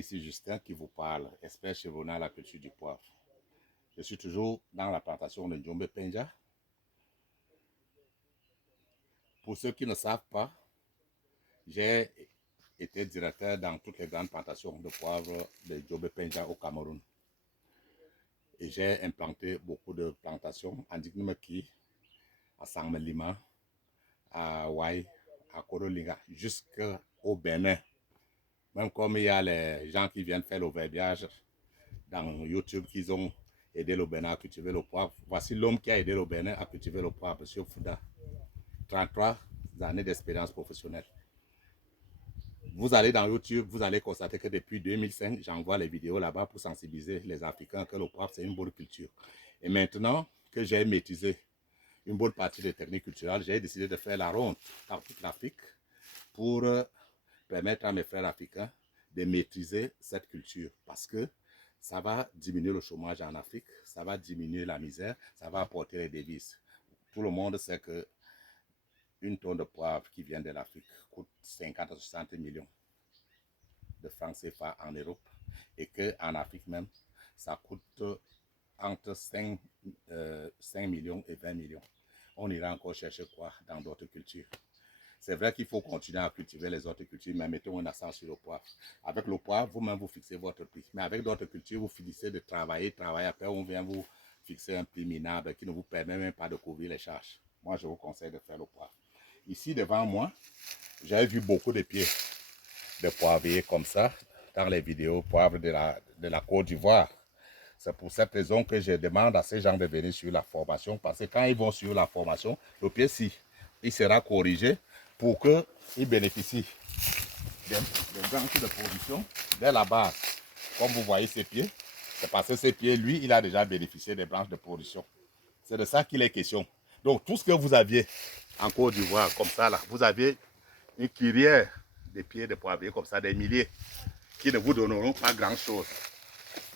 ici Justin qui vous parle, expert chevronné à la culture du poivre. Je suis toujours dans la plantation de Njombe Penja. Pour ceux qui ne savent pas, j'ai été directeur dans toutes les grandes plantations de poivre de Njombe Penja au Cameroun. Et j'ai implanté beaucoup de plantations à Ndignumeki, à Sangmelima, à Wai, à Korolinga, jusqu'au Bénin. Même comme il y a les gens qui viennent faire le verbiage dans YouTube qui ont aidé le Bénin à cultiver le poivre. Voici l'homme qui a aidé le Bénin à cultiver le poivre, M. Fouda. 33 années d'expérience professionnelle. Vous allez dans YouTube, vous allez constater que depuis 2005, j'envoie les vidéos là-bas pour sensibiliser les Africains que le poivre, c'est une bonne culture. Et maintenant que j'ai maîtrisé une bonne partie des techniques culturelles, j'ai décidé de faire la ronde dans toute l'Afrique pour permettre à mes frères africains de maîtriser cette culture parce que ça va diminuer le chômage en Afrique, ça va diminuer la misère, ça va apporter les devises. Tout le monde sait que une tonne de poivre qui vient de l'Afrique coûte 50 à 60 millions de francs CFA en Europe et qu'en Afrique même, ça coûte entre 5 millions et 20 millions. On ira encore chercher quoi dans d'autres cultures. C'est vrai qu'il faut continuer à cultiver les autres cultures, mais mettons un accent sur le poivre. Avec le poivre, vous-même, vous fixez votre prix. Mais avec d'autres cultures, vous finissez de travailler. Après, on vient vous fixer un prix minable qui ne vous permet même pas de couvrir les charges. Moi, je vous conseille de faire le poivre. Ici, devant moi, j'avais vu beaucoup de pieds de poivriers comme ça dans les vidéos poivre de la Côte d'Ivoire. C'est pour cette raison que je demande à ces gens de venir sur la formation, parce que quand ils vont sur la formation, le pied-ci, il sera corrigé pour qu'ils bénéficient des branches de production dès la base. Comme vous voyez ces pieds, c'est parce que ces pieds, lui, il a déjà bénéficié des branches de production. C'est de ça qu'il est question. Donc, tout ce que vous aviez en Côte d'Ivoire, comme ça, là, vous aviez une cuillère de pieds de poivrier, comme ça, des milliers, qui ne vous donneront pas grand-chose.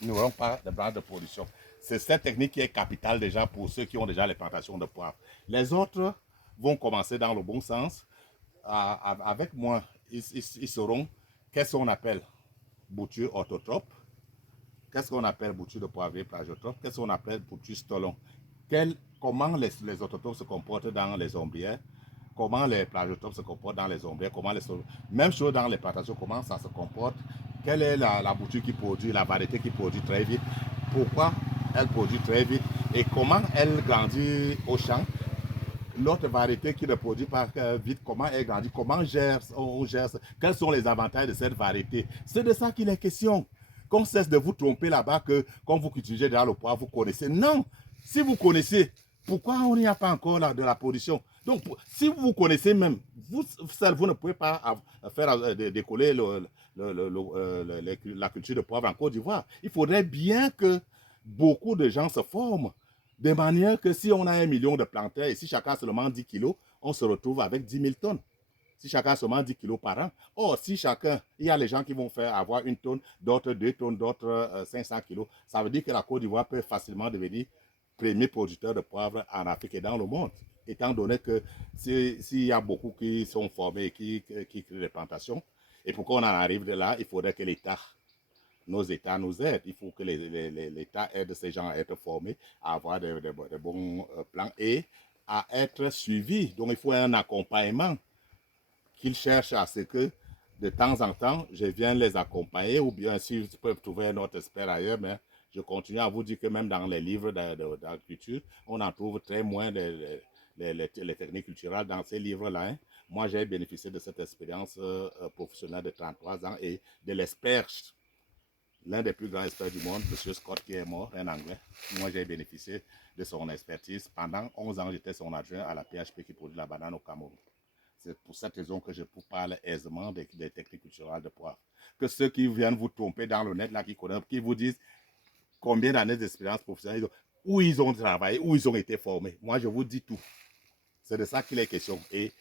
Ils n'auront pas de branches de production. C'est cette technique qui est capitale déjà pour ceux qui ont déjà les plantations de poivre. Les autres vont commencer dans le bon sens. Avec moi, ils sauront qu'est-ce qu'on appelle bouture orthotrope, qu'est-ce qu'on appelle bouture de poivrier plagiotrope, qu'est-ce qu'on appelle bouture stolon. Comment les orthotropes se comportent dans les ombrières, comment les plagiotropes se comportent dans les ombrières, même chose dans les plantations, comment ça se comporte, quelle est la bouture qui produit, la variété qui produit très vite, pourquoi elle produit très vite et comment elle grandit au champ. L'autre variété qui ne produit pas vite, comment elle grandit, comment on gère, quels sont les avantages de cette variété. C'est de ça qu'il est question. Qu'on cesse de vous tromper là-bas que quand vous cultivez dans le poivre, vous connaissez. Non, si vous connaissez, pourquoi on n'y a pas encore de la production? Donc, si vous connaissez même, vous seul, vous ne pouvez pas faire décoller la culture de poivre en Côte d'Ivoire. Il faudrait bien que beaucoup de gens se forment de manière que si on a 1 million de planteurs et si chacun a seulement 10 kilos, on se retrouve avec 10 000 tonnes. Si chacun a seulement 10 kilos par an. Or, si chacun, il y a les gens qui vont avoir 1 tonne, d'autres 2 tonnes, d'autres 500 kilos. Ça veut dire que la Côte d'Ivoire peut facilement devenir premier producteur de poivre en Afrique et dans le monde. Étant donné que s'il y a beaucoup qui sont formés et qui créent des plantations, et pour qu'on en arrive de là, il faudrait que l'État, nos États nous aident. Il faut que l'État aide ces gens à être formés, à avoir de bons plans et à être suivis. Donc, il faut un accompagnement qu'ils cherchent à ce que de temps en temps, je viens les accompagner ou bien s'ils peuvent trouver un autre expert ailleurs, mais je continue à vous dire que même dans les livres d'agriculture, on en trouve très moins les techniques culturelles dans ces livres-là. Hein. Moi, j'ai bénéficié de cette expérience professionnelle de 33 ans et de l'expert, l'un des plus grands experts du monde, M. Scott, qui est mort, un Anglais. Moi, j'ai bénéficié de son expertise. Pendant 11 ans, j'étais son adjoint à la PHP qui produit la banane au Cameroun. C'est pour cette raison que je vous parle aisément des techniques culturelles de poivre. Que ceux qui viennent vous tromper dans le net, là, qui vous disent combien d'années d'expérience professionnelle, où ils ont travaillé, où ils ont été formés. Moi, je vous dis tout. C'est de ça qu'il est question. Et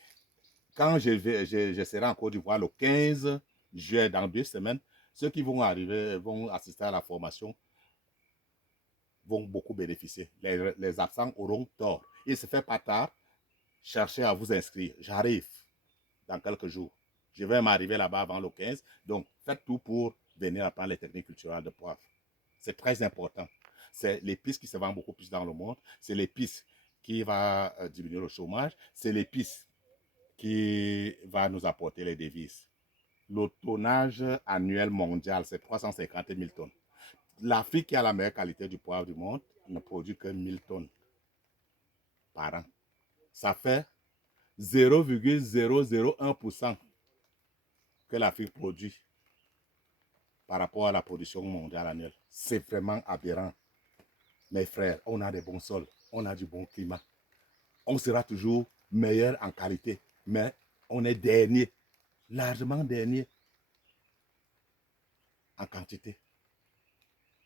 quand je serai en Côte d'Ivoire le 15 juillet, dans 2 semaines, ceux qui vont arriver, vont assister à la formation, vont beaucoup bénéficier. Les absents auront tort. Il ne se fait pas tard. Cherchez à vous inscrire. J'arrive dans quelques jours. Je vais m'arriver là-bas avant le 15. Donc, faites tout pour venir apprendre les techniques culturelles de poivre. C'est très important. C'est l'épice qui se vend beaucoup plus dans le monde. C'est l'épice qui va diminuer le chômage. C'est l'épice qui va nous apporter les devises. Le tonnage annuel mondial, c'est 350 000 tonnes. L'Afrique, qui a la meilleure qualité du poivre du monde, ne produit que 1000 tonnes par an. Ça fait 0,001% que l'Afrique produit par rapport à la production mondiale annuelle. C'est vraiment aberrant. Mes frères, on a des bons sols, on a du bon climat. On sera toujours meilleur en qualité, mais on est dernier, largement dernier en quantité.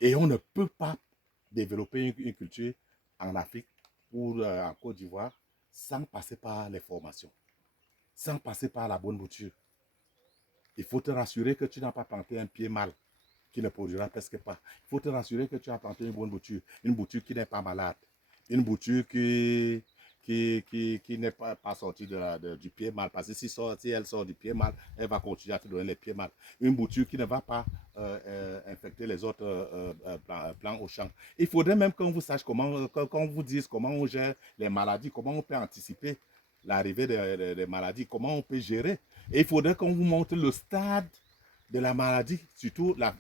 Et on ne peut pas développer une culture en Afrique ou en Côte d'Ivoire sans passer par les formations, sans passer par la bonne bouture. Il faut te rassurer que tu n'as pas planté un pied mal qui ne produira presque pas. Il faut te rassurer que tu as planté une bonne bouture, une bouture qui n'est pas malade, une bouture qui n'est pas sortie du pied mal. Parce que si elle sort du pied mal, elle va continuer à te donner les pieds mal. Une bouture qui ne va pas infecter les autres plants au champ. Il faudrait même qu'on vous sache qu'on vous dise comment on gère les maladies, comment on peut anticiper l'arrivée des maladies, comment on peut gérer. Et il faudrait qu'on vous montre le stade de la maladie, surtout la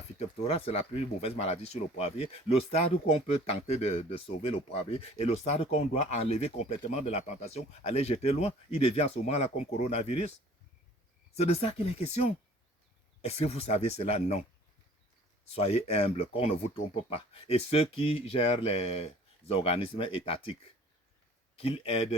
phytophthora, c'est la plus mauvaise maladie sur le poivrier. Le stade où on peut tenter de sauver le poivrier et le stade qu'on doit enlever complètement de la plantation, aller jeter loin. Il devient à ce moment-là comme coronavirus. C'est de ça qu'il est question. Est-ce que vous savez cela? Non. Soyez humble, qu'on ne vous trompe pas. Et ceux qui gèrent les organismes étatiques, qu'ils aident